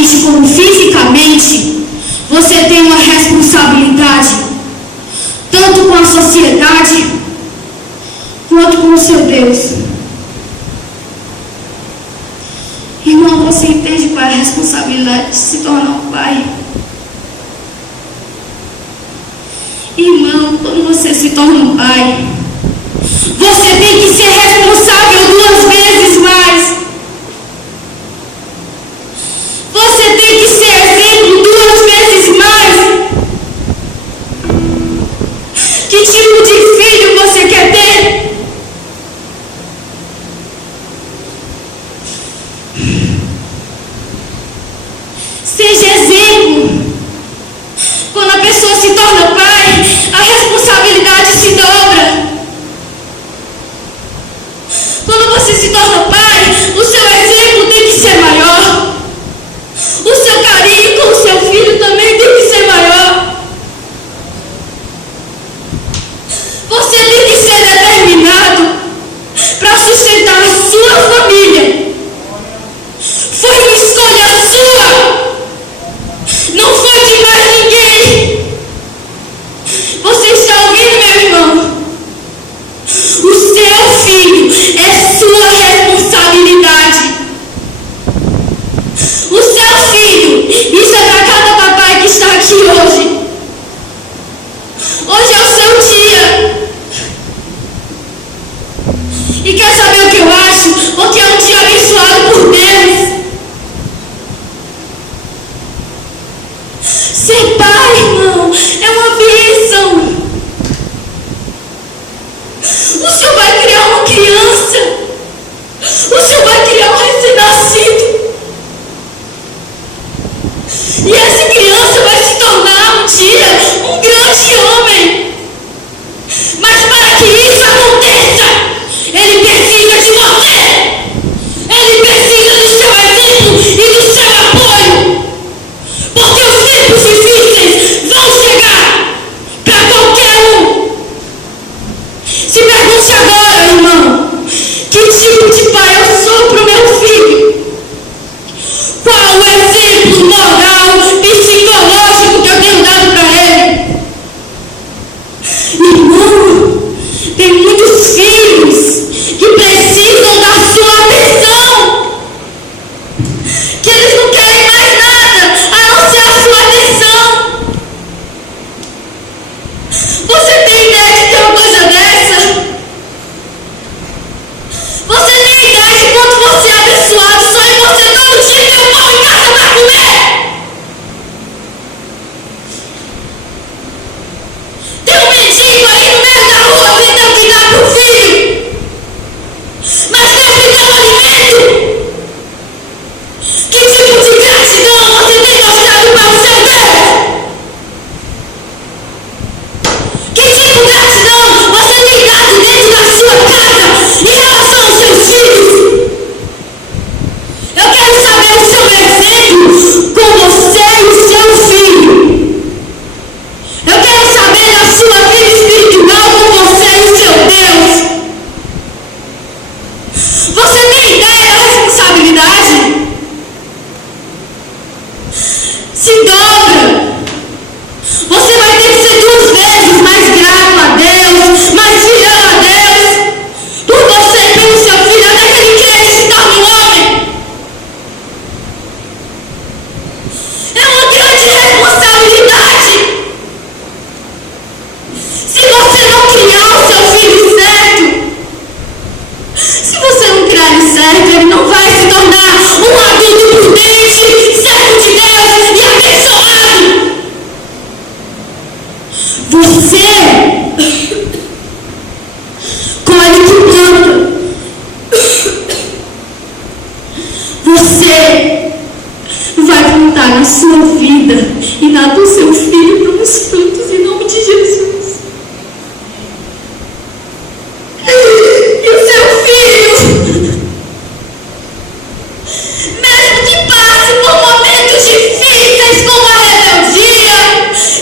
mentalmente como fisicamente, você tem uma responsabilidade, tanto com a sociedade, quanto com o seu Deus. Irmão, você entende qual é a responsabilidade de se tornar um pai? Irmão, quando você se torna um pai, você tem que ser responsável 2 vezes mais. Você tem que ser exemplo 2 vezes mais. Que tipo de filho você quer ter? Seja exemplo. Quando a pessoa se torna pai, a responsabilidade se dobra. Quando você se torna pai, o seu exemplo tem que ser maior. O seu carinho com o seu filho também tem que ser maior. Você tem que ser determinado para sustentar a sua família. Foi uma escolha sua. Não foi de mais ninguém. Você está ouvindo, meu irmão? O seu filho é sua responsabilidade. O seu filho, isso é para cada papai que está aqui hoje. Hoje é o seu dia. E quer saber o que eu acho? Porque é um dia abençoado por Deus. Ser pai, irmão, é uma bênção. O Senhor vai criar uma criança. O Senhor vai criar um recém-nascido. E essa criança vai se tornar um dia um grande homem. Mas para que isso aconteça, ele precisa de você. Ele precisa do seu exemplo e do seu apoio. Porque os tempos difíceis vão chegar para qualquer um. Se pergunte agora, irmão, que tipo de pai eu sou para o meu filho? Qual o exemplo moral, psicológico que eu tenho dado para ele? Irmão, tem muitos filhos que precisam da sua atenção, que eles não querem mais nada a não ser a sua atenção. Você tem ideia de ter uma coisa dessa? Você tem ideia de quanto você é abençoado só em você todo dia ter um pão em casa para comer? Tem um mendigo aí no meio da rua tentando que dar pro filho, mas quer me dar um alimento? Que tipo de gratidão você tem mostrado para o seu Deus? Que tipo de gratidão você tem dado dentro da sua casa em relação aos seus filhos? Eu quero saber o seu exemplo com você e o seu filho. Eu quero saber da sua vida espiritual com você e o seu Deus. Você tem ideia da responsabilidade? Se dobra. Você vai ter que ser 2 vezes mais grato a Deus, mais fiel a Deus, por você e pelo seu filho, até que ele cresça e se torne um homem. É uma grande responsabilidade. Se você não criar o seu filho certo, se você não criar ele certo, ele não vai se tornar um adulto prudente, servo de Deus e abençoado. Você colhe que planta. Você vai plantar na sua vida e na do seu filho pelos frutos em nome de Jesus. E o seu filho, mesmo que passe por momentos difíceis como a rebeldia,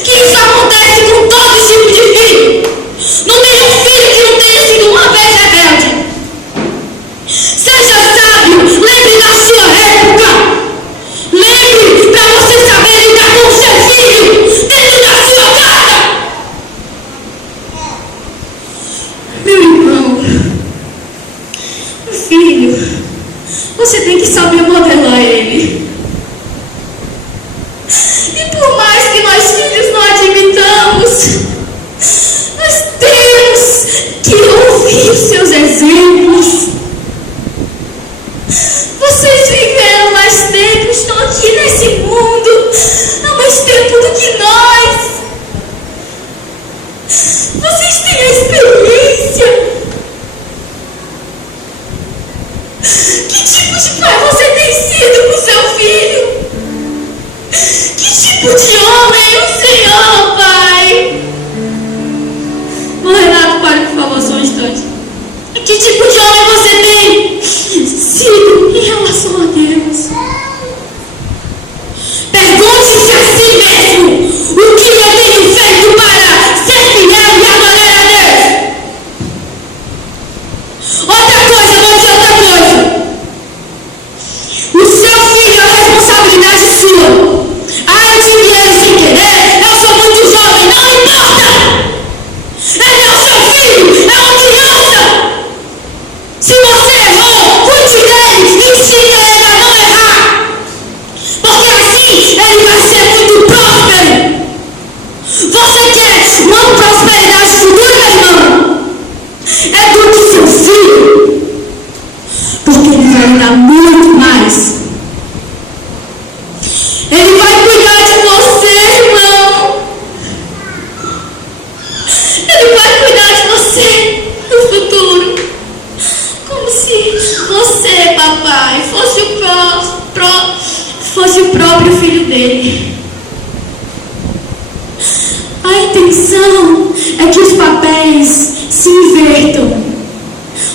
que isso acontece com todo tipo de filho. Não tem um filho que não tenha sido uma vez rebelde. Seja sábio, lembre da sua época. Lembre você tem que saber modelar ele. E por mais que nós filhos não admitamos, nós temos que ouvir os seus exemplos. Vocês viveram mais tempo, estão aqui nesse mundo há mais tempo do que nós. Vocês têm a experiência. Que tipo de pai você tem sido com seu filho? Que tipo de homem você ama, pai? O Renato, pare, por favor, só um instante. Que tipo de homem você tem sido em relação a Deus? Pergunte-se a si mesmo: o que eu tenho feito para ser fiel e adorar a Deus? Outra coisa, vou dizer outra coisa. O seu filho é uma responsabilidade sua. Ah, eu tive ele sem querer, eu sou muito jovem, não importa! Ele é o seu filho, é uma criança! Se você errou, cuide dele, ensina ele a não errar! Porque assim ele vai ser muito próspero! Você quer uma prosperidade futura, meu irmão? Eduque seu filho, porque ele vai lhe dar muito mais. Ele vai cuidar de você, irmão. Ele vai cuidar de você no futuro. Como se você, papai, fosse o próprio filho dele. A intenção é que os papéis se invertam.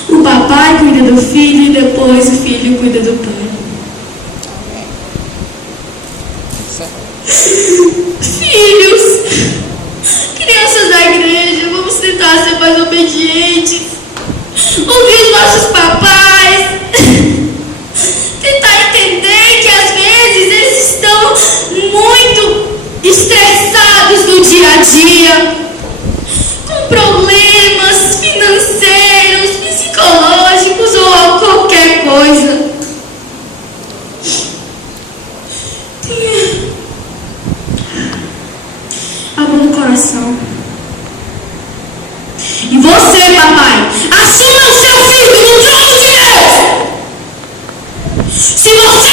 O papai cuida do filho e depois o filho cuida do pai. Filhos, crianças da igreja, vamos tentar ser mais obedientes, ouvir os nossos papais, tentar entender que às vezes eles estão muito estressados no dia a dia, com problemas financeiros, psicológicos ou qualquer coisa. Abra o coração. E você, papai, assuma o seu filho no trono de Deus. Se você